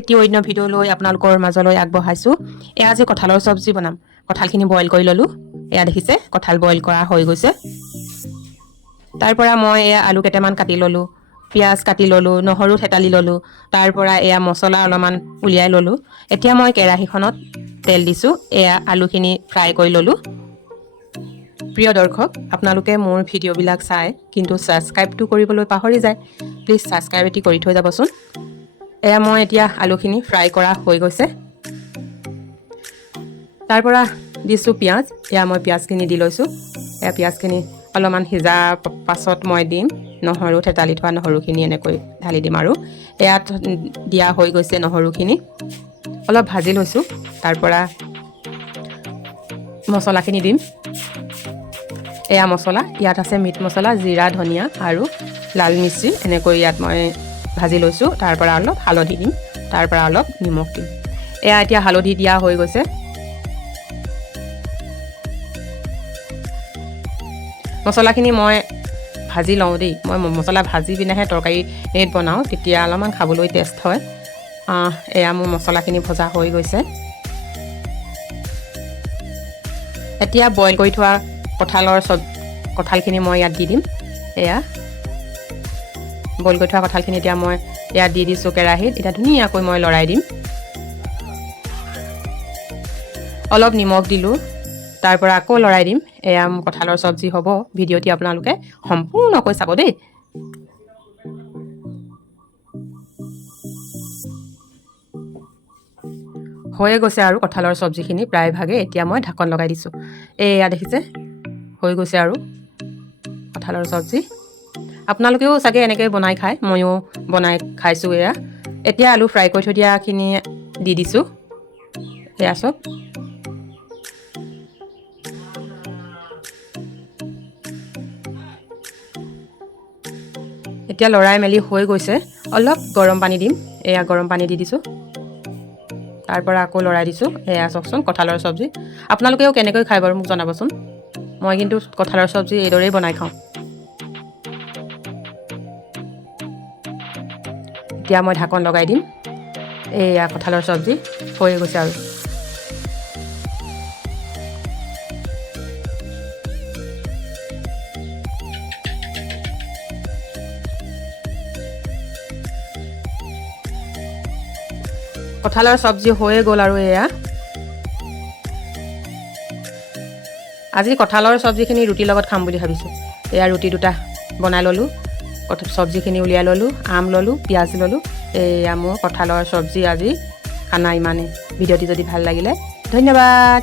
এটি অন্য ভিডিঅ' লৈ আপোনালোকৰ মাজলৈ আগবঢ়াইছোঁ। এয়া আজি কঁঠালৰ চব্জি বনাম। কঁঠালখিনি বইল কৰি ল'লোঁ। এয়া দেখিছে কঁঠাল বইল কৰা হৈ গৈছে। তাৰ পৰা মই এয়া আলু কেইটামান কাটি ল'লোঁ, পিঁয়াজ কাটি ল'লোঁ, নহৰু থেতালি ল'লোঁ। তাৰ পৰা এয়া মছলা অলপমান উলিয়াই ল'লোঁ। এতিয়া মই কেৰাহীখনত তেল দিছোঁ। এয়া আলুখিনি ফ্ৰাই কৰি ল'লোঁ। প্ৰিয় দৰ্শক, আপোনালোকে মোৰ ভিডিঅ'বিলাক চাই কিন্তু ছাবস্ক্ৰাইবটো কৰিবলৈ পাহৰি যায়। প্লিজ ছাবস্ক্ৰাইব এটি কৰি থৈ যাবচোন। এয়া মই এতিয়া আলুখিনি ফ্ৰাই কৰা হৈ গৈছে। তাৰ পৰা দিছোঁ পিঁয়াজ। এয়া মই পিঁয়াজখিনি দি লৈছোঁ। এয়া পিঁয়াজখিনি অলপমান সিজাৰ পাছত মই দিম নহৰু থেতালি থোৱা নহৰুখিনি এনেকৈ ঢালি দিম আৰু এয়াত দিয়া হৈ গৈছে নহৰুখিনি। অলপ ভাজি লৈছোঁ। তাৰ পৰা মছলাখিনি দিম। এয়া মছলা, ইয়াত আছে মিট মছলা, জিৰা, ধনিয়া আৰু লাল মিৰ্চি। এনেকৈ ইয়াত মই ভাজি লৈছোঁ। তাৰ পৰা অলপ হালধি দিম, তাৰ পৰা অলপ নিমখ দিম। এয়া এতিয়া হালধি দিয়া হৈ গৈছে। মছলাখিনি মই ভাজি লওঁ দেই। মই মছলা ভাজি পিনেহে তৰকাৰীত বনাওঁ, তেতিয়া অলপমান খাবলৈ টেষ্ট হয়। এয়া মোৰ মছলাখিনি ভজা হৈ গৈছে। এতিয়া বইল কৰি থোৱা কঁঠালখিনি মই ইয়াত দি দিম। এয়া বইল কৰি থোৱা কঁঠালখিনি এতিয়া মই ইয়াত দি দিছোঁ কেৰাহীত। এতিয়া ধুনীয়াকৈ মই লৰাই দিম। অলপ নিমখ দিলোঁ, তাৰ পৰা আকৌ লৰাই দিম। এয়া কঁঠালৰ চব্জি হ'ব। ভিডিঅ'টি আপোনালোকে সম্পূৰ্ণকৈ চাব দেই। হৈয়ে গৈছে আৰু কঁঠালৰ চব্জিখিনি প্ৰায়ভাগে। এতিয়া মই ঢাকন লগাই দিছোঁ। এয়া দেখিছে হৈ গৈছে আৰু কঁঠালৰ চব্জি। আপোনালোকেও চাগে এনেকৈ বনাই খায়, ময়ো বনাই খাইছোঁ। এয়া এতিয়া আলু ফ্ৰাই কৰি থৈ দিয়াখিনি দি দিছোঁ। এয়া চব এতিয়া লৰাই মেলি হৈ গৈছে। অলপ গৰম পানী দিম। এয়া গৰম পানী দি দিছোঁ। তাৰ পৰা আকৌ লৰাই দিছোঁ। এয়া চাওকচোন কঁঠালৰ চব্জি। আপোনালোকেও কেনেকৈ খায় বাৰু মোক জনাবচোন। মই কিন্তু কঁঠালৰ চব্জি এইদৰেই বনাই খাওঁ। এতিয়া মই ঢাকন লগাই দিম। এয়া কঁঠালৰ চব্জি হৈ গৈছে আৰু কঁঠালৰ চব্জি হৈয়ে গ'ল আৰু এয়া আজি কঁঠালৰ চব্জিখিনি ৰুটিৰ লগত খাম বুলি ভাবিছোঁ। এয়া ৰুটি দুটা বনাই ল'লোঁ। চব্জিখিনি উলিয়াই ল'লোঁ, আম ল'লোঁ, পিঁয়াজ ল'লোঁ। এয়া মোৰ কঁঠালৰ চব্জি আজি খানা ইমানেই। ভিডিঅ'টি যদি ভাল লাগিলে ধন্যবাদ।